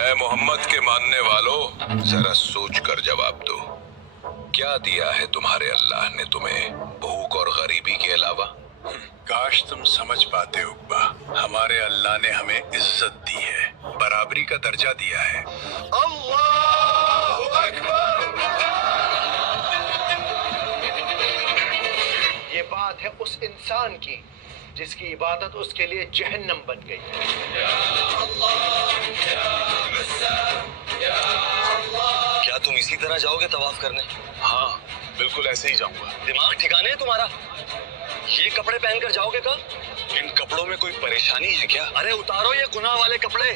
اے محمد کے ماننے والوں، ذرا سوچ کر جواب دو، کیا دیا ہے تمہارے اللہ نے تمہیں بھوک اور غریبی کے علاوہ؟ کاش تم سمجھ پاتے عقبہ، ہمارے اللہ نے ہمیں عزت دی ہے، برابری کا درجہ دیا ہے۔ اللہ اکبر۔ یہ بات ہے اس انسان کی جس کی عبادت اس کے لیے جہنم بن گئی۔ کیا تم اسی طرح جاؤ گے طواف کرنے؟ ہاں بالکل ایسے ہی جاؤں گا۔ دماغ ٹھکانے ہے تمہارا؟ یہ کپڑے پہن کر جاؤ گے کل؟ ان کپڑوں میں کوئی پریشانی ہے کیا؟ ارے اتارو یہ گناہ والے کپڑے،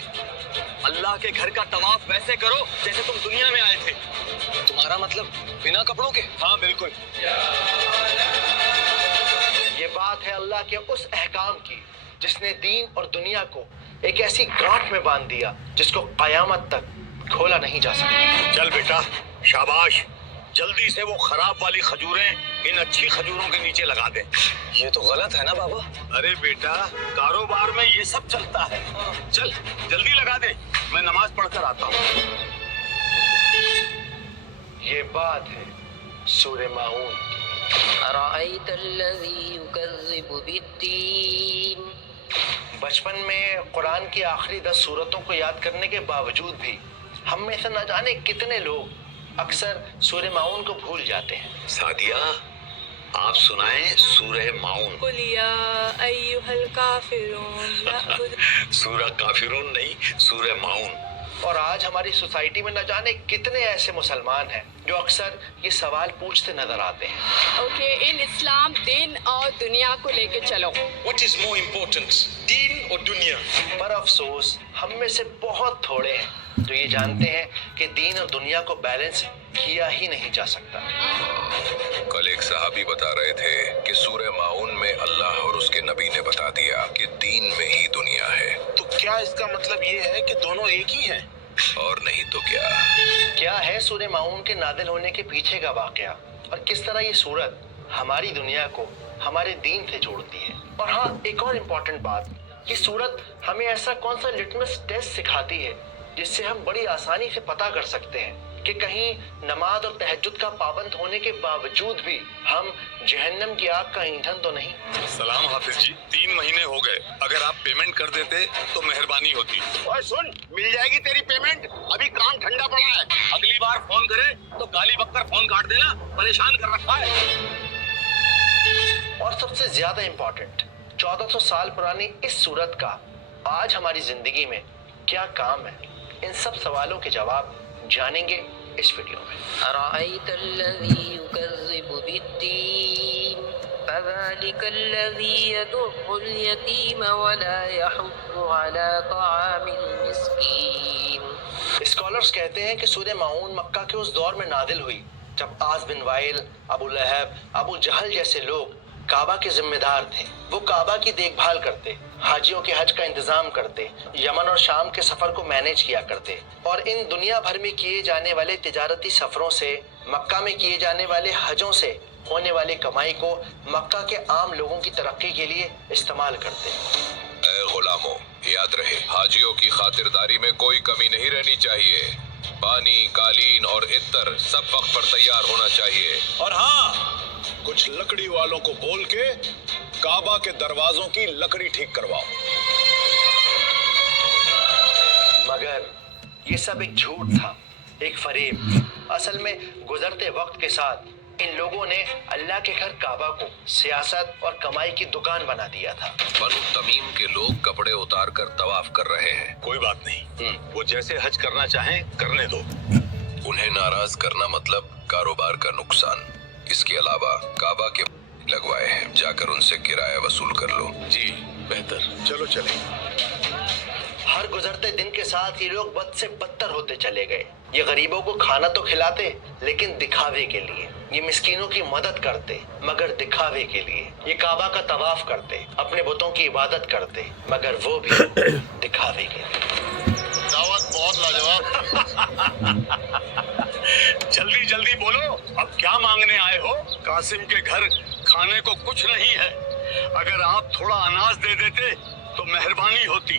اللہ کے گھر کا طواف ویسے کرو جیسے تم دنیا میں آئے تھے۔ تمہارا مطلب بنا کپڑوں کے؟ ہاں بالکل۔ یہ بات ہے اللہ کے اس احکام کی جس نے دین اور دنیا کو ایک ایسی گانٹھ میں باندھ دیا جس کو قیامت تک کھولا نہیں جا سکتا۔ چل بیٹا، شاباش، جلدی سے وہ خراب والی کھجوریں ان اچھی کھجوروں کے نیچے لگا دے۔ یہ تو غلط ہے نا بابا؟ ارے بیٹا، کاروبار میں یہ سب چلتا ہے۔ چل جلدی لگا دے، میں نماز پڑھ کر آتا ہوں۔ یہ بات ہے سورہ ماؤن کی۔ أرأيت الذي يكذب بالدين بچپن میں قرآن کی آخری 10 سورتوں کو یاد کرنے کے باوجود بھی ہم میں سے نہ جانے کتنے لوگ اکثر سورہ ماؤن کو بھول جاتے ہیں۔ سعدیہ، آپ سنائیں سورہ ماؤن۔ قل یا ایہا الکافرون لا اعبد۔ سورہ کافرون نہیں، سورہ ماؤن۔ اور آج ہماری سوسائٹی میں نہ جانے کتنے ایسے مسلمان ہیں جو اکثر یہ سوال پوچھتے نظر آتے ہیں۔ اوکے، ان اسلام دین اور دنیا کو لے کے چلو۔ What is more important, دین اور دنیا؟ پر افسوس ہم میں سے بہت تھوڑے ہیں جو یہ جانتے ہیں کہ دین اور دنیا کو بیلنس کیا ہی نہیں جا سکتا۔ کل ایک صحابی بتا رہے تھے کہ سورہ ماؤن میں اللہ اور اس کے نبی نے بتا دیا کہ دین میں ہی دنیا ہے، تو کیا اس کا مطلب یہ ہے کہ دونوں ایک ہی ہیں؟ اور نہیں تو کیا۔ کیا ہے سورہ ماؤن کے نازل ہونے کے پیچھے کا واقعہ اور کس طرح یہ سورت ہماری دنیا کو ہمارے دین سے جوڑتی ہے؟ اور ہاں، ایک اور امپورٹنٹ بات، یہ سورت ہمیں ایسا کون سا لٹمس ٹیسٹ سکھاتی ہے جس سے ہم بڑی آسانی سے پتہ کر سکتے ہیں کہ کہیں نماز اور تہجد کا پابند ہونے کے باوجود بھی ہم جہنم کی آگ کا ایندھن تو نہیں۔ سلام حافظ جی، 3 مہینے ہو گئے، اگر آپ پیمنٹ کر دیتے تو مہربانی ہوتی۔ اوے سن، مل جائے گی تیری پیمنٹ، ابھی کام ٹھنڈا پڑا ہے۔ اگلی بار فون کرے تو گالی بک کر فون کاٹ دینا، پریشان کر رکھا ہے۔ اور سب سے زیادہ امپورٹنٹ، 1400 سال پرانی اس سورت کا آج ہماری زندگی میں کیا کام ہے؟ ان سب سوالوں کے جواب جانیں گے اس ویڈیو میں۔ أرأيت الذي يكذب بالدين فذلك الذي يدع اليتيم ولا يحض على طعام المسكين۔ اسکالرز کہتے ہیں کہ سورہ ماؤن مکہ کے اس دور میں نازل ہوئی جب عاص بن وائل، ابو لہب، ابو جہل جیسے لوگ کعبہ کے ذمہ دار تھے۔ وہ کعبہ کی دیکھ بھال کرتے، حاجیوں کے حج کا انتظام کرتے، یمن اور شام کے سفر کو مینیج کیا کرتے، اور ان دنیا بھر میں کیے جانے والے تجارتی سفروں سے، مکہ میں کیے جانے والے حجوں سے ہونے والی کمائی کو مکہ کے عام لوگوں کی ترقی کے لیے استعمال کرتے۔ اے غلاموں، یاد رہے، حاجیوں کی خاطرداری میں کوئی کمی نہیں رہنی چاہیے۔ پانی، قالین اور عطر سب وقت پر تیار ہونا چاہیے۔ اور ہاں، کچھ لکڑی والوں کو بول کے کعبہ کے دروازوں کی لکڑی ٹھیک کرواؤ۔ مگر یہ سب ایک جھوٹ تھا، ایک فریب۔ اصل میں گزرتے وقت کے ساتھ ان لوگوں نے اللہ کے گھر کعبہ کو سیاست اور کمائی کی دکان بنا دیا تھا۔ بنو تمیم کے لوگ کپڑے اتار کر طواف کر رہے ہیں۔ کوئی بات نہیں، وہ جیسے حج کرنا چاہیں کرنے دو۔ انہیں ناراض کرنا مطلب کاروبار کا نقصان۔ اس کے علاوہ کعبہ کے لگوائے ہیں، جا کر ان سے کرایہ وصول کر لو۔ جی بہتر، چلو چلیں۔ ہر گزرتے دن کے ساتھ یہ لوگ بد سے بدتر ہوتے چلے گئے۔ یہ غریبوں کو کھانا تو کھلاتے لیکن دکھاوے کے لیے۔ یہ مسکینوں کی مدد کرتے مگر دکھاوے کے لیے۔ یہ کعبہ کا طواف کرتے، اپنے بتوں کی عبادت کرتے مگر وہ بھی دکھاوے کے لیے۔ دعوت بہت لاجواب۔ جلدی جلدی بولو، اب کیا مانگنے آئے ہو؟ قاسم کے گھر کھانے کو کچھ نہیں ہے، اگر آپ تھوڑا اناج دے دیتے تو مہربانی ہوتی۔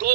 2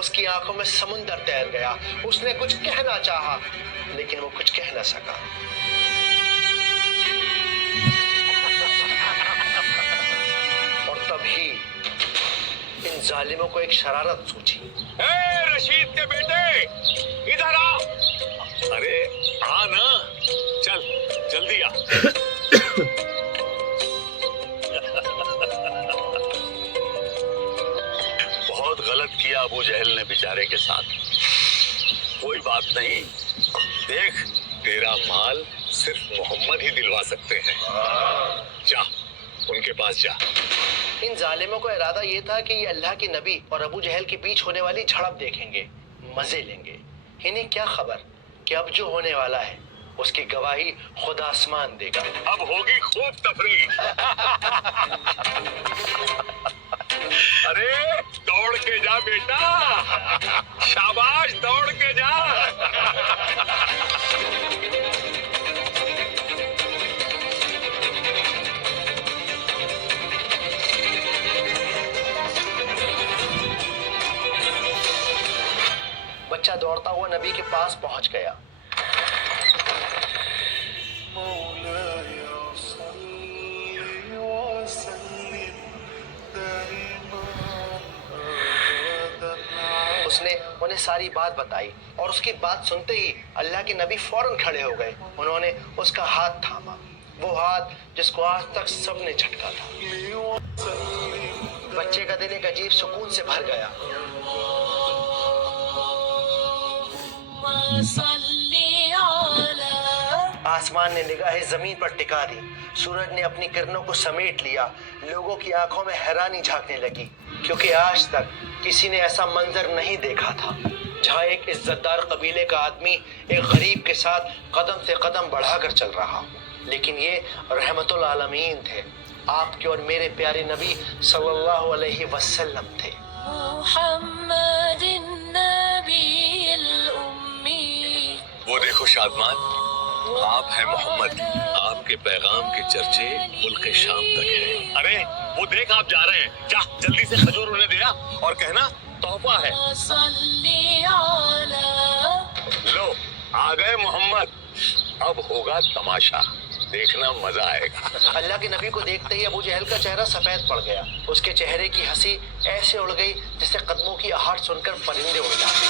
اس کی آنکھوں میں سمندر تیر گیا. اس نے کچھ کہنا چاہا لیکن وہ کچھ کہہ نہ سکا. اور تبھی ان ظالموں کو ایک شرارت سوچی. اے رشید کے بیٹے ادھر آ. ارے آ نا, چل جلدی آ. بہت غلط کیا ابو جہل نے بیچارے کے ساتھ. کوئی بات نہیں, دیکھ تیرا مال صرف محمد ہی دلوا سکتے ہیں. جا ان کے پاس جا. ان ظالموں کا ارادہ یہ تھا کہ یہ اللہ کے نبی اور ابو جہل کے بیچ ہونے والی جھڑپ دیکھیں گے, مزے لیں گے. انہیں کیا خبر کہ اب جو ہونے والا ہے اس کی گواہی خدا آسمان دے گا. اب ہوگی خوب تفریح. ارے دوڑ کے جا بیٹا, شاباش دوڑ کے جا. بچہ دوڑتا ہوا نبی کے پاس پہنچ گیا. اس نے انہیں ساری بات بتائی اور اس کی بات سنتے ہی اللہ کے نبی فوراً کھڑے ہو گئے. انہوں نے اس کا ہاتھ تھاما, وہ ہاتھ جس کو آج تک سب نے جھٹکا تھا. بچے کا دل ایک عجیب سکون سے بھر گیا. آسمان نے نگاہیں زمین پر ٹکا دی. سورج نے اپنی کرنوں کو سمیٹ لیا. لوگوں کی آنکھوں میں حیرانی جھانکنے لگی کیونکہ آج تک کسی نے ایسا منظر نہیں دیکھا تھا جہاں ایک عزت دار قبیلے کا آدمی ایک غریب کے ساتھ قدم سے قدم بڑھا کر چل رہا. لیکن یہ رحمت العالمین تھے, آپ کے اور میرے پیارے نبی صلی اللہ علیہ وسلم تھے. محمد النبی الأمی. وہ دیکھو شادمان, آپ ہیں محمد. آپ کے پیغام کے چرچے ملک شام تک ہیں. ارے وہ دیکھ آپ جا رہے ہیں, جا جلدی سے کھجور انہیں دیا اور کہنا تحفہ ہے. صلی علی. لو آ گئے محمد. اب ہوگا تماشا, دیکھنا مزہ آئے گا. اللہ کے نبی کو دیکھتے ہی ابو جہل کا چہرہ سفید پڑ گیا. اس کے چہرے کی ہنسی ایسے اڑ گئی جیسے قدموں کی آہٹ سن کر پرندے اڑ جاتے.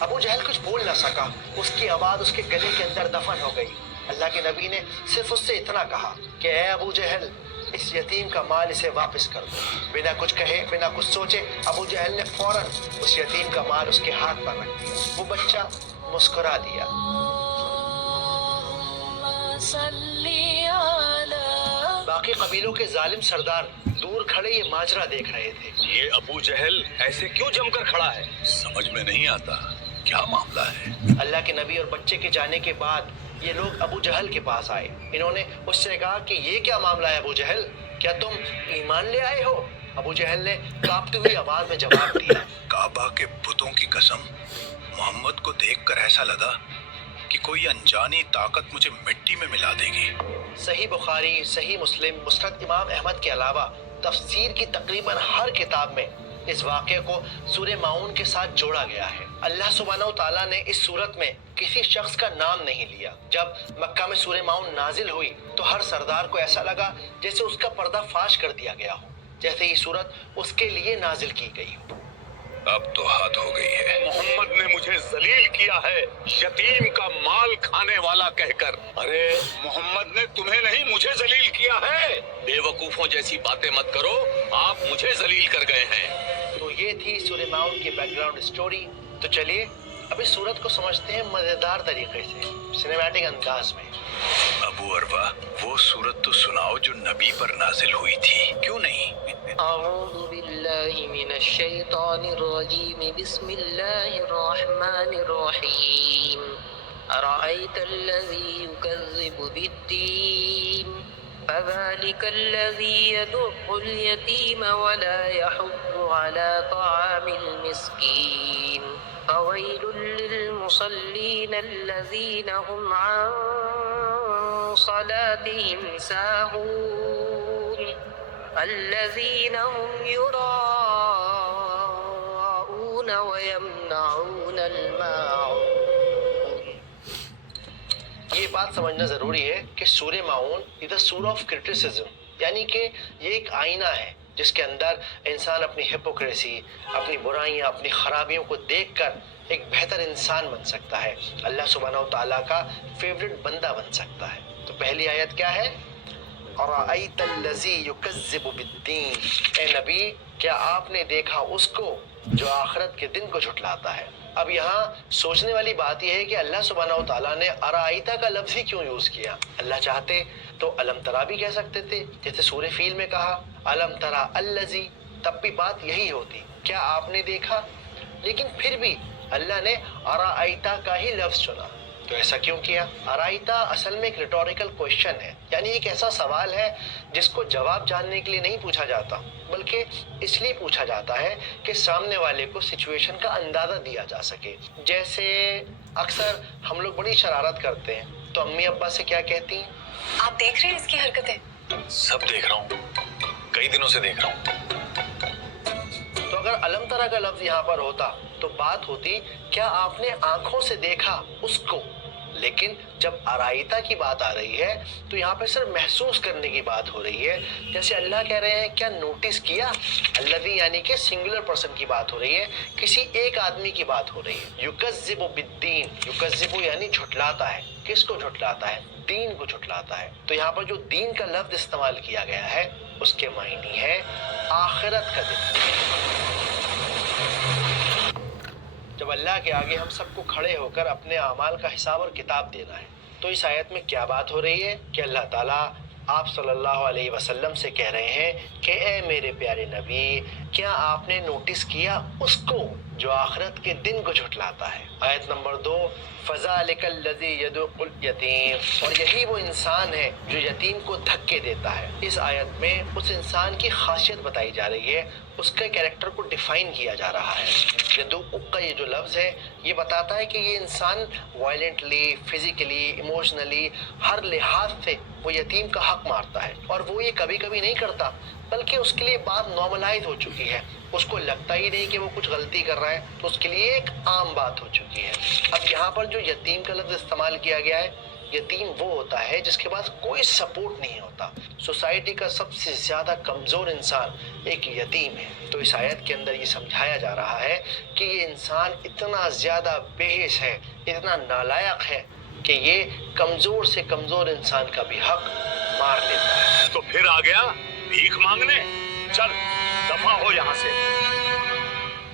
ابو جہل کچھ بول نہ سکا, اس کی آواز اس کے گلے کے اندر دفن ہو گئی. اللہ کے نبی نے صرف اس سے اتنا کہا کہ اے ابو جہل, اس یتیم کا مال اسے واپس کر دو. بنا کچھ کہے بنا کچھ سوچے ابو جہل نے فوراً اس یتیم کا مال اس کے ہاتھ پر رکھ دیا. وہ بچہ مسکرا دیا. صلی علی. باقی قبیلوں کے ظالم سردار دور کھڑے یہ ماجرا دیکھ رہے تھے. یہ ابو جہل ایسے کیوں جم کر کھڑا ہے, سمجھ میں نہیں آتا کیا معاملہ ہے. اللہ کے نبی اور بچے کے جانے کے بعد یہ لوگ ابو جہل کے پاس آئے. انہوں نے اس سے کہا کہ یہ کیا معاملہ ہے ابو جہل, کیا تم ایمان لے آئے ہو؟ ابو جہل نے کانپتی ہوئی آواز میں جواب دیا, کعبہ کے بتوں کی قسم, محمد کو دیکھ کر ایسا لگا کہ کوئی انجانی طاقت مجھے مٹی میں ملا دے گی. صحیح بخاری, صحیح مسلم, مسند امام احمد کے علاوہ تفسیر کی تقریباً ہر کتاب میں اس واقعے کو سورہ ماؤن کے ساتھ جوڑا گیا ہے. اللہ سبحانہ و تعالیٰ نے اس صورت میں کسی شخص کا نام نہیں لیا. جب مکہ میں سورہ ماؤن نازل ہوئی تو ہر سردار کو ایسا لگا جیسے اس کا پردہ فاش کر دیا گیا ہو, جیسے یہ صورت اس کے لیے نازل کی گئی ہو. اب تو حد ہو گئی ہے. محمد نے مجھے ذلیل کیا ہے یتیم کا مال کھانے والا کہہ کر. ارے محمد نے تمہیں نہیں مجھے ذلیل کیا ہے. بے وقوفوں جیسی باتیں مت کرو, آپ مجھے ذلیل کر گئے ہیں. تو یہ تھی سورہ ماؤن کی بیک گراؤنڈ اسٹوری. تو چلیے اب اس صورت کو سمجھتے ہیں مزیدار طریقے سے, سنیمیٹک انداز میں. ابو عروا, وہ سورت تو سناؤ جو نبی پر نازل ہوئی تھی, کیوں نہیں؟ أعوذ بالله من الشيطان الرجيم بسم الله الرحمن الرحيم أرأيت الذي يكذب بالدين فذلك الذي يدع اليتيم ولا يحض على طعام المسكين فويل للمصلين الذين هم عن صلاتهم ساهون الذين هم يراءون يستحيون ويمنعون الماعون. یہ بات سمجھنا ضروری ہے کہ سورہ ماعون از اے سورہ آف کرٹیسزم، یعنی کہ یہ ایک آئینہ ہے جس کے اندر انسان اپنی ہپوکریسی، اپنی برائیاں، اپنی خرابیوں کو دیکھ کر ایک بہتر انسان بن سکتا ہے، اللہ سبحانہ و تعالیٰ کا فیوریٹ بندہ بن سکتا ہے. تو پہلی آیت کیا ہے؟ اَرَأَيْتَ الَّذِي يُكَذِّبُ بِالدِّينِ، اے نبی کیا آپ نے دیکھا اس کو جو آخرت کے دن کو جھٹلاتا ہے. اب یہاں سوچنے والی بات یہ ہے کہ اللہ سبحانہ و تعالیٰ نے ارائیتا کا لفظ ہی کیوں یوز کیا؟ اللہ چاہتے تو علم ترا بھی کہہ سکتے تھے، جیسے سورہ فیل میں کہا علم ترا الذی، تب بھی بات یہی ہوتی، کیا آپ نے دیکھا؟ لیکن پھر بھی اللہ نے ارائیتا کا ہی لفظ چنا. تو ایسا کیوں کیا؟ ارائیتا اصل میں ایک ریٹوریکل کویشچن ہے، یعنی ایک ایسا سوال ہے جس کو جواب جاننے کے لیے نہیں پوچھا جاتا، بلکہ اس لیے پوچھا جاتا ہے کہ سامنے والے کو سچویشن کا اندازہ دیا جا سکے. جیسے اکثر ہم لوگ بڑی شرارت کرتے ہیں تو امی ابا سے کیا کہتی ہیں؟ آپ دیکھ رہے ہیں اس کی حرکتیں؟ سب دیکھ رہا ہوں، کئی دنوں سے دیکھ رہا ہوں. تو اگر علم ترا کا لفظ یہاں پر ہوتا تو بات ہوتی کیا آپ نے آنکھوں سے دیکھا اس کو. لیکن جب ارائیتا کی بات آ رہی ہے تو یہاں پہ صرف محسوس کرنے کی بات ہو رہی ہے. جیسے اللہ کہہ رہے ہیں کیا نوٹس کیا، الذی یعنی کہ سنگولر پرسن کی بات ہو رہی ہے، کسی ایک آدمی کی بات ہو رہی ہے. یکذب بالدین، یکذب یعنی جھٹلاتا ہے. کس کو جھٹلاتا ہے؟ دین کو جھٹلاتا ہے. تو یہاں پر جو دین کا لفظ استعمال کیا گیا ہے اس کے معنی ہے آخرت کا دن. جب اللہ کے آگے ہم سب کو کھڑے ہو کر اپنے اعمال کا حساب اور کتاب دینا ہے تو اس آیت میں کیا بات ہو رہی ہے کہ اللہ تعالیٰ آپ صلی اللہ علیہ وسلم سے کہہ رہے ہیں کہ اے میرے پیارے نبی کیا آپ نے نوٹس کیا اس کو جو آخرت کے دن کو جھٹلاتا ہے. آیت نمبر 2 فَذَلِكَ الَّذِي يَدُعُّ الْيَتِيمَ، اور یہی وہ انسان ہے جو یتیم کو دھکے دیتا ہے. اس آیت میں اس انسان کی خاصیت بتائی جا رہی ہے، اس کے کیریکٹر کو ڈیفائن کیا جا رہا ہے. یدعو کا یہ جو لفظ ہے یہ بتاتا ہے کہ یہ انسان وائلنٹلی، فزیکلی، ایموشنلی، ہر لحاظ سے وہ یتیم کا حق مارتا ہے. اور وہ یہ کبھی کبھی نہیں کرتا بلکہ اس کے لیے بات نارملائز ہو چکی ہے، اس کو لگتا ہی نہیں کہ وہ کچھ غلطی کر رہا ہے، تو اس کے لیے ایک عام بات ہو چکی ہے. اب یہاں پر جو یتیم کا لفظ استعمال کیا گیا ہے، یتیم وہ ہوتا ہے جس کے پاس کوئی سپورٹ نہیں ہوتا. سوسائٹی کا سب سے زیادہ کمزور انسان ایک یتیم ہے. تو اس آیت کے اندر یہ سمجھایا جا رہا ہے کہ یہ انسان اتنا زیادہ بے حس ہے، اتنا نالائق ہے کہ یہ کمزور سے کمزور انسان کا بھی حق مار لیتا ہے. تو پھر آ گیا بھیک مانگنے، چل دفع ہو یہاں سے.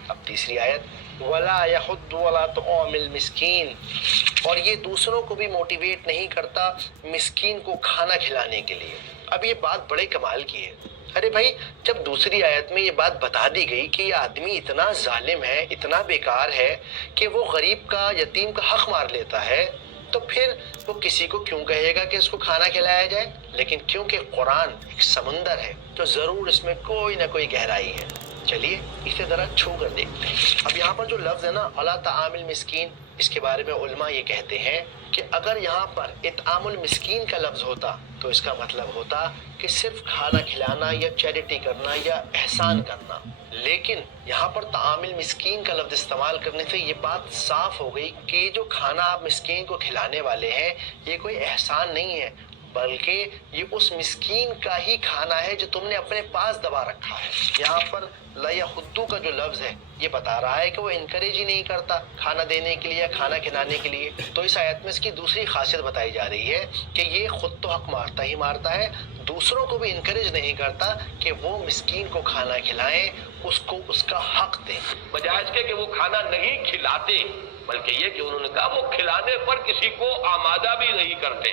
اب تیسری آیت وَلَا يَحُضُّ وَلَا طُعَامِ الْمِسْكِينِ، اور یہ دوسروں کو بھی موٹیویٹ نہیں کرتا مسکین کو کھانا کھلانے کے لیے. اب یہ بات بڑے کمال کی ہے. ارے بھائی جب دوسری آیت میں یہ بات بتا دی گئی کہ یہ آدمی اتنا ظالم ہے، اتنا بیکار ہے کہ وہ غریب کا، یتیم کا حق مار لیتا ہے، تو پھر وہ کسی کو کیوں کہے گا کہ اس کو کھانا کھلایا جائے؟ لیکن کیونکہ قرآن ایک سمندر ہے تو ضرور اس میں کوئی نہ کوئی گہرائی ہے. چلیے اسے ذرا چھو کر دیکھتے ہیں. اب یہاں پر جو لفظ ہے نا وَلَا طَعَامِ الْمِسْكِينِ، اس کے بارے میں علماء یہ کہتے ہیں کہ اگر یہاں پر اطعام المسکین کا لفظ ہوتا تو اس کا مطلب ہوتا کہ صرف کھانا کھلانا یا چیریٹی کرنا یا احسان کرنا. لیکن یہاں پر طعام المسکین کا لفظ استعمال کرنے سے یہ بات صاف ہو گئی کہ یہ جو کھانا آپ مسکین کو کھلانے والے ہیں یہ کوئی احسان نہیں ہے، بلکہ یہ اس مسکین کا ہی کھانا ہے جو تم نے اپنے پاس دبا رکھا ہے. یہاں پر لا یحض کا جو لفظ ہے یہ بتا رہا ہے کہ وہ انکریج ہی نہیں کرتا کھانا دینے کے لیے یا کھانا کھلانے کے لیے. تو اس آیت میں اس کی دوسری خاصیت بتائی جا رہی ہے کہ یہ خود تو حق مارتا ہی مارتا ہے، دوسروں کو بھی انکریج نہیں کرتا کہ وہ مسکین کو کھانا کھلائیں، اس کو اس کا حق دیں. بجائے اس کے کہ وہ کھانا نہیں کھلاتے بلکہ یہ کہ انہوں نے کہا وہ کھلانے پر کسی کو آمادہ بھی نہیں کرتے،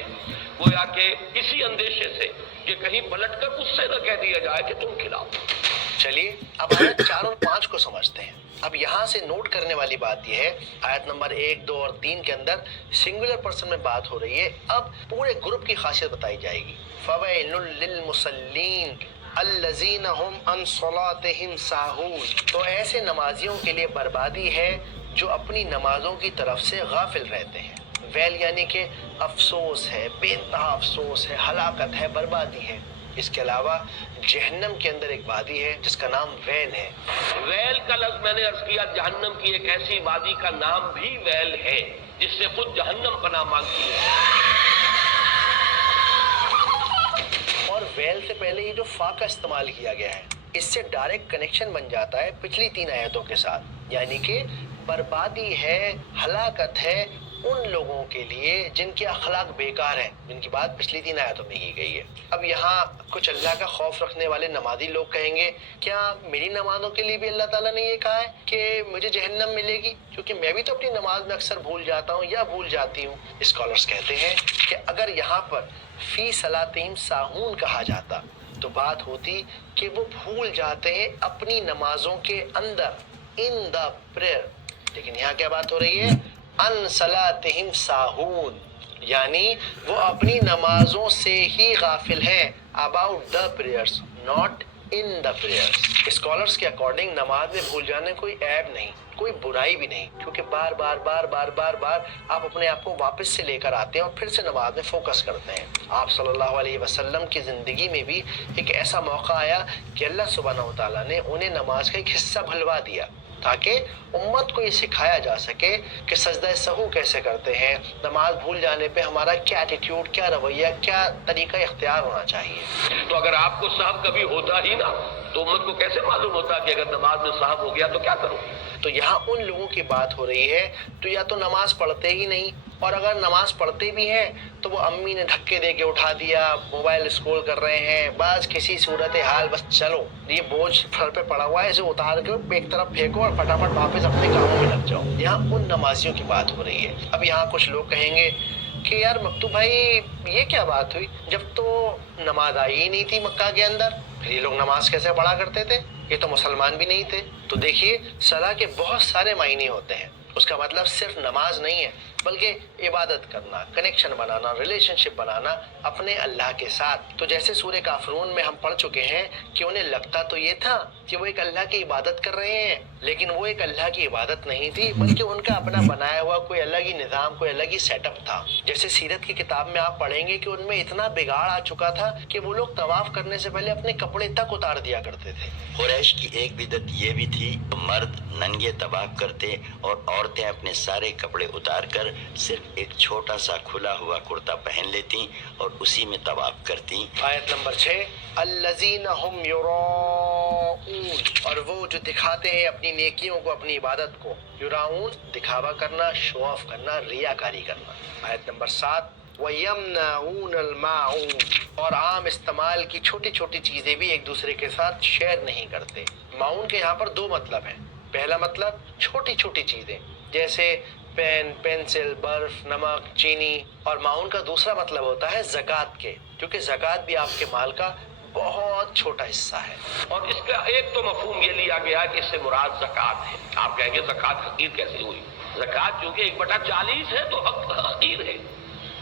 گویا کہ اسی اندیشے سے کہ کہیں پلٹ کر اس سے نہ کہہ دیا جائے کہ تم کھلاؤ. چلیے اب آیت 4 اور 5 کو سمجھتے ہیں. اب یہاں سے نوٹ کرنے والی بات یہ ہے آیت نمبر 1، 2 اور 3 کے اندر سنگولر پرسن میں بات ہو رہی ہے. اب پورے گروپ کی خاصیت بتائی جائے گی. فَوَيْلٌ لِّلْمُصَلِّينَ الَّذِينَ هُمْ عَنْ صَلَاتِهِمْ سَاهُونَ، تو ایسے نمازیوں کے لیے بربادی ہے جو اپنی نمازوں کی طرف سے غافل رہتے ہیں. ویل یعنی کہ افسوس ہے، بے انتہا افسوس ہے، ہلاکت ہے، بربادی ہے. اس کے علاوہ جہنم کے اندر ایک وادی ہے جس کا نام ویل ہے. ویل کا لفظ میں نے عرض کیا جہنم کی ایک ایسی وادی کا نام بھی ویل ہے جس سے خود جہنم پناہ مانگتی ہے. اور ویل سے پہلے یہ جو فا کا استعمال کیا گیا ہے اس سے ڈائریکٹ کنیکشن بن جاتا ہے پچھلی 3 آیتوں کے ساتھ, یعنی کہ بربادی ہے, ہلاکت ہے ان لوگوں کے لیے جن کے اخلاق بیکار ہیں, جن کی بات پچھلی 3 آیتوں میں کی گئی ہے. اب یہاں کچھ اللہ کا خوف رکھنے والے نمازی لوگ کہیں گے کیا میری نمازوں کے لیے بھی اللہ تعالیٰ نے یہ کہا ہے کہ مجھے جہنم ملے گی, کیونکہ میں بھی تو اپنی نماز میں اکثر بھول جاتا ہوں یا بھول جاتی ہوں. اسکالرز کہتے ہیں کہ اگر یہاں پر فی صلاتہم ساہون کہا جاتا تو بات ہوتی کہ وہ بھول جاتے ہیں اپنی نمازوں کے اندر, ان دا پریئر. لیکن یہاں کیا بات ہو رہی ہے, ان صلاتہم ساہون, یعنی وہ اپنی نمازوں سے ہی غافل ہیں, about the prayers not in the prayers. Scholars کے اکارڈنگ نماز میں بھول جانے کوئی عیب نہیں, کوئی برائی بھی نہیں, کیونکہ بار بار بار بار بار بار آپ اپنے آپ کو واپس سے لے کر آتے ہیں اور پھر سے نماز میں فوکس کرتے ہیں. آپ صلی اللہ علیہ وسلم کی زندگی میں بھی ایک ایسا موقع آیا کہ اللہ سبحانہ و تعالیٰ نے انہیں نماز کا ایک حصہ بھلوا دیا تاکہ امت کو یہ سکھایا جا سکے کہ سجدہ سہو کیسے کرتے ہیں, نماز بھول جانے پہ ہمارا کیا ایٹیٹیوڈ, کیا رویہ, کیا طریقہ اختیار ہونا چاہیے. تو اگر آپ کو صاحب کبھی ہوتا ہی نا تو امت کو کیسے معلوم ہوتا کہ اگر نماز میں صاحب ہو گیا تو کیا کروں. تو یہاں ان لوگوں کی بات ہو رہی ہے تو یا تو نماز پڑھتے ہی نہیں, اور اگر نماز پڑھتے بھی ہیں تو وہ امی نے دھکے دے کے اٹھا دیا, موبائل اسکرول کر رہے ہیں, بس کسی صورت حال بس چلو یہ بوجھ سر پہ پڑا ہوا ہے اسے اتار کے ایک طرف پھینکو اور فٹافٹ واپس اپنے کاموں میں لگ جاؤ. یہاں ان نمازیوں کی بات ہو رہی ہے. اب یہاں کچھ لوگ کہیں گے کہ یار مکتوب بھائی یہ کیا بات ہوئی, جب تو نماز آئی ہی نہیں تھی مکہ کے اندر, پھر یہ لوگ نماز کیسے پڑھا کرتے تھے, یہ تو مسلمان بھی نہیں تھے. تو دیکھیے صلاح کے بہت سارے معنی ہوتے ہیں, اس کا مطلب صرف نماز نہیں ہے بلکہ عبادت کرنا, کنیکشن بنانا, ریلیشن شپ بنانا اپنے اللہ کے ساتھ. تو جیسے سورہ کافرون میں ہم پڑھ چکے ہیں کہ انہیں لگتا تو یہ تھا کہ وہ ایک اللہ کی عبادت کر رہے ہیں, لیکن وہ ایک اللہ کی عبادت نہیں تھی بلکہ ان کا اپنا بنایا ہوا کوئی الگ ہی نظام, کوئی الگ ہی سیٹ اپ تھا. جیسے سیرت کی کتاب میں آپ پڑھیں گے کہ ان میں اتنا بگاڑ آ چکا تھا کہ وہ لوگ طواف کرنے سے پہلے اپنے کپڑے تک اتار دیا کرتے تھے. قریش کی ایک بدعت یہ بھی تھی, مرد ننگے طواف کرتے اور عورتیں اپنے سارے کپڑے اتار کر صرف ایک چھوٹا سا کھلا ہوا کرتا پہن لیتی اور اسی میں طواف کرتی. آیت نمبر 6, الذین ہم یراؤون, اور وہ جو دکھاتے ہیں اپنی نیکیوں کو, اپنی عبادت کو. یراؤون دکھاوا کرنا, شو آف کرنا, ریاکاری کرنا. آیت نمبر 7, وَيَمْنَعُونَ الْمَاعُونَ, اور عام استعمال کی چھوٹی چھوٹی چیزیں بھی ایک دوسرے کے ساتھ شیئر نہیں کرتے. معاون کے یہاں پر 2 مطلب ہیں. پہلا مطلب چھوٹی چھوٹی چیزیں جیسے پین, پینسل, برف, نمک, چینی, اور معاون کا دوسرا مطلب ہوتا ہے زکوٰۃ کے, کیونکہ زکوٰۃ بھی آپ کے مال کا بہت چھوٹا حصہ ہے. اور اس کا ایک تو مفہوم یہ لیا گیا کہ اس سے مراد زکوٰۃ ہے. آپ کہیں گے زکوٰۃ حقیر کیسے ہوئی, زکوٰۃ چونکہ 1/40 ہے تو حقیر ہے,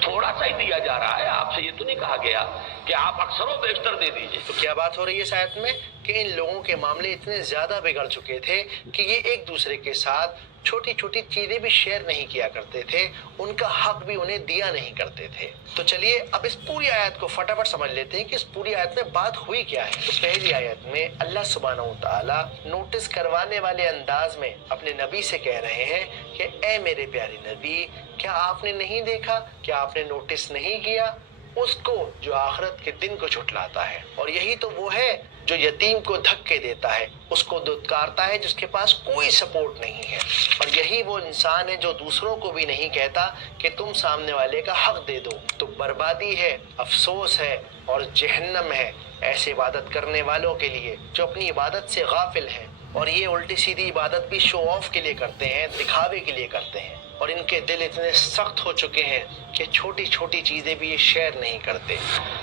تھوڑا سا ہی دیا جا رہا ہے. آپ سے یہ تو نہیں کہا گیا کہ آپ اکثر و بیشتر دے دیجئے. تو کیا بات ہو رہی ہے اس آیت میں کہ ان لوگوں کے معاملے اتنے زیادہ بگڑ چکے تھے کہ یہ ایک دوسرے کے ساتھ چھوٹی چھوٹی چیزیں بھی شیئر نہیں کیا کرتے تھے, ان کا حق بھی انہیں دیا نہیں کرتے تھے. تو چلیے اب اس پوری آیت کو فٹافٹ سمجھ لیتے ہیں کہ اس پوری آیت میں بات ہوئی کیا ہے. تو پہلی آیت میں اللہ سبحانہ و تعالیٰ نوٹس کروانے والے انداز میں اپنے نبی سے کہہ رہے ہیں کہ اے میرے پیارے نبی, کیا آپ نے نہیں دیکھا, کیا آپ نے نوٹس نہیں کیا اس کو جو آخرت کے دن کو جھٹلاتا ہے. اور یہی تو وہ ہے جو یتیم کو دھکے دیتا ہے, اس کو دھتکارتا ہے جس کے پاس کوئی سپورٹ نہیں ہے. اور یہی وہ انسان ہے جو دوسروں کو بھی نہیں کہتا کہ تم سامنے والے کا حق دے دو. تو بربادی ہے, افسوس ہے اور جہنم ہے ایسے عبادت کرنے والوں کے لیے جو اپنی عبادت سے غافل ہیں, اور یہ الٹی سیدھی عبادت بھی شو آف کے لیے کرتے ہیں, دکھاوے کے لیے کرتے ہیں. اور ان کے دل اتنے سخت ہو چکے ہیں کہ چھوٹی چھوٹی چیزیں بھی یہ شیئر نہیں کرتے.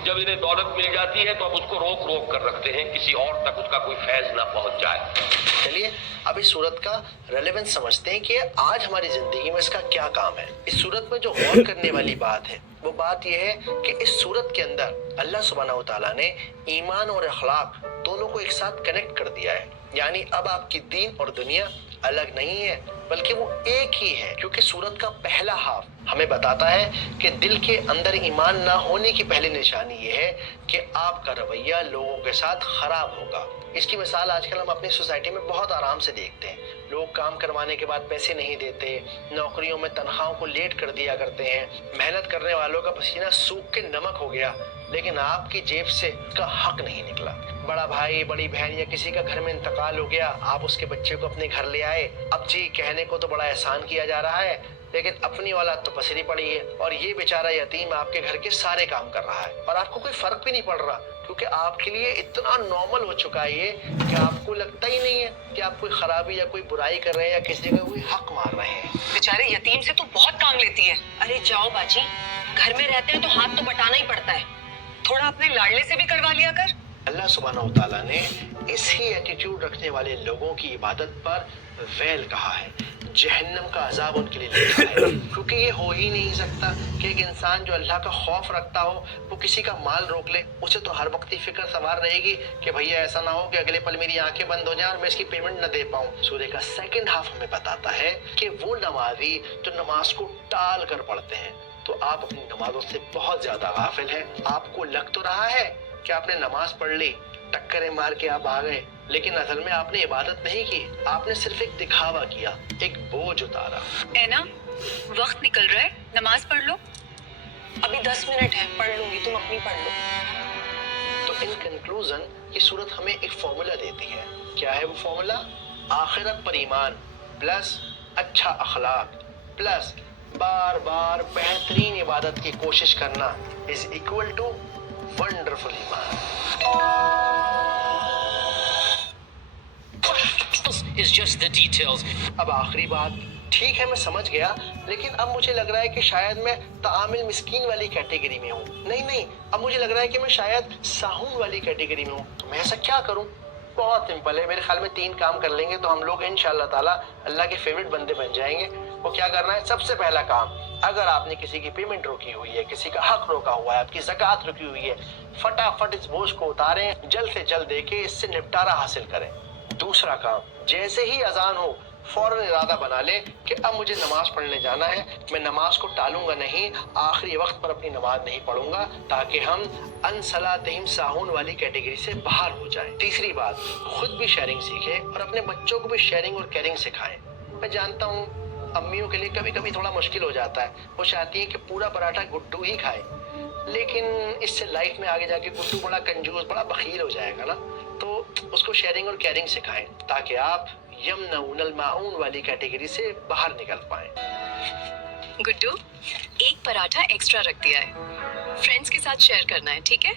جب انہیں دولت مل جاتی ہے تو اب اس کو روک روک کر رکھتے ہیں, کسی اور تک اس کا کوئی فیض نہ پہنچ جائے. چلیے اب اس صورت کا ریلیونس سمجھتے ہیں کہ آج ہماری زندگی میں اس کا کیا کام ہے. اس صورت میں جو غور کرنے والی بات ہے وہ بات یہ ہے کہ اس صورت کے اندر اللہ سبحانہ و تعالیٰ نے ایمان اور اخلاق دونوں کو ایک ساتھ کنیکٹ کر دیا ہے. یعنی اب آپ کی دین اور دنیا الگ نہیں ہے بلکہ وہ ایک کی ہے کیونکہ سورت کا پہلا ہاف ہمیں بتاتا ہے کہ دل کے اندر ایمان نہ ہونے کی پہلی نشانی یہ ہے کہ آپ کا رویہ لوگوں کے ساتھ خراب ہوگا۔ اس کی مثال آج کل ہم اپنی سوسائٹی میں بہت آرام سے دیکھتے ہیں۔ لوگ کام کروانے کے بعد پیسے نہیں دیتے، نوکریوں میں تنخواہوں کو لیٹ کر دیا کرتے ہیں، محنت کرنے والوں کا پسینہ سوکھ کے نمک ہو گیا، لیکن آپ کی جیب سے اس کا حق نہیں نکلا۔ بڑا بھائی، بڑی بہن یا کسی کا گھر میں انتقال ہو گیا، آپ اس کے بچے کو اپنے گھر لے آئے۔ اب جی کہنے کو تو بڑا احسان کیا جا رہا ہے، لیکن اپنی اولاد تو پسری پڑی ہے اور یہ بیچارہ یتیم آپ کے گھر کے سارے کام کر رہا ہے اور آپ کو کوئی فرق بھی نہیں پڑ رہا کیونکہ آپ کے لیے اتنا نارمل ہو چکا ہے یہ کہ آپ کو لگتا ہی نہیں ہے کہ آپ کوئی خرابی یا کوئی برائی کر رہے ہیں یا کسی جگہ کوئی حق مار رہے ہیں۔ بیچارے یتیم سے تو بہت کام لیتی ہے۔ ارے جاؤ باجی، گھر میں رہتے ہیں تو ہاتھ تو بٹانا ہی پڑتا ہے، تھوڑا اپنے لاڈلے سے بھی کروا لیا کر۔ اللہ سبحانہ و تعالیٰ نے اسی ایٹیٹیوڈ رکھنے والے لوگوں کی عبادت پر ویل کہا ہے، جہنم کا عذاب ان کے لیے لکھا ہے، کیونکہ یہ ہو ہی نہیں سکتا کہ ایک انسان جو اللہ کا خوف رکھتا ہو وہ کسی کا مال روک لے۔ اسے تو ہر وقت فکر سوار رہے گی کہ بھیا ایسا نہ ہو کہ اگلے پل میری آنکھیں بند ہو جائیں اور میں اس کی پیمنٹ نہ دے پاؤں۔ سورہ کا سیکنڈ ہاف ہمیں بتاتا ہے کہ وہ نمازی جو نماز کو ٹال کر پڑھتے ہیں، تو آپ اپنی نمازوں سے بہت زیادہ غافل ہیں۔ آپ کو لگ تو رہا ہے کہ آپ نے نماز پڑھ لی، ٹکریں مار کے آپ آ گئے، لیکن اصل میں آپ نے عبادت نہیں کی، آپ نے صرف ایک دکھاوا کیا، ایک بوجھ اتارا۔ اینا، وقت نکل رہا ہے، نماز پڑھ لو۔ ابھی 10 منٹ ہے، پڑھ لوں گی، تم اپنی پڑھ لو۔ تو ان کنکلوژن یہ صورت ہمیں ایک فارمولا دیتی ہے۔ کیا ہے وہ فارمولا؟ آخرت پر ایمان پلس اچھا اخلاق پلس بار بار بہترین عبادت کی کوشش کرنا از اکول ٹو ونڈرفل ایمان۔ اب آخری بات، ٹھیک ہے میں سمجھ گیا، لیکن اب مجھے لگ رہا ہے کہ شاید میں تعامل مسکین والی کیٹیگری میں ہوں۔ نہیں، اب مجھے لگ رہا ہے کہ میں شاید ساہون والی کیٹیگری میں ہوں۔ تو میں ایسا کیا کروں؟ بہت سمپل ہے، میرے خیال میں 3 کام کر لیں گے تو ہم لوگ انشاءاللہ تعالیٰ اللہ کے فیوریٹ بندے بن جائیں گے۔ وہ کیا کرنا ہے؟ سب سے پہلا کام، اگر آپ نے کسی کی پیمنٹ روکی ہوئی ہے، کسی کا حق روکا ہوا ہے، آپ کی زکوٰۃ رکی ہوئی ہے، فٹافٹ اس بوجھ کو اتاریں، جلد سے جلد دے کے اس سے نپٹارہ حاصل کریں۔ دوسرا کام، جیسے ہی اذان ہو فوراً ارادہ بنا لے کہ اب مجھے نماز پڑھنے جانا ہے، میں نماز کو ٹالوں گا نہیں، آخری وقت پر اپنی نماز نہیں پڑھوں گا، تاکہ ہم ان صلاتہم ساہون والی کیٹیگری سے باہر ہو جائیں۔ تیسری بات، خود بھی شیئرنگ سیکھیں اور اپنے بچوں کو بھی شیئرنگ اور کیئرنگ سکھائیں۔ میں جانتا ہوں امیوں کے لیے کبھی کبھی تھوڑا مشکل ہو جاتا ہے، وہ چاہتی ہیں کہ پورا پراٹھا گڈو ہی کھائے، لیکن اس سے لائف میں آگے جا کے گڈو بڑا کنجوس، بڑا بخیل ہو جائے گا نا، تو اس کو شیئرنگ اور کیئرنگ سکھائیں تاکہ آپ یمنعون الماعون والی کیٹیگری سے باہر نکل پائیں۔ گڈو، ایک پراٹھا ایکسٹرا رکھ دیا ہے، فرینڈز کے ساتھ شیئر کرنا ہے، ٹھیک ہے؟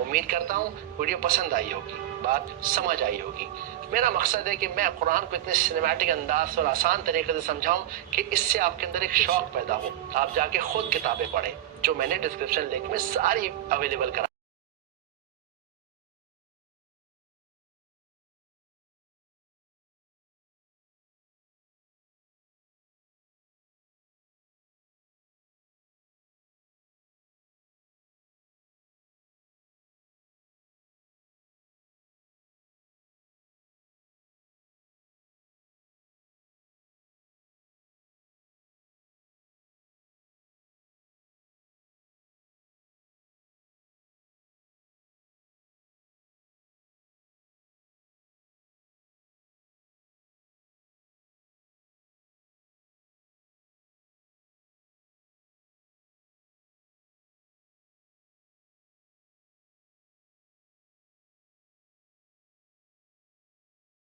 امید کرتا ہوں ویڈیو پسند آئی ہوگی، بات سمجھ آئی ہوگی۔ میرا مقصد ہے کہ میں قرآن کو اتنے سنیمیٹک انداز اور آسان طریقے سے سمجھاؤں کہ اس سے آپ کے اندر ایک شوق پیدا ہو، آپ جا کے خود کتابیں پڑھیں، جو میں نے ڈسکرپشن لنک میں ساری اویلیبل کرا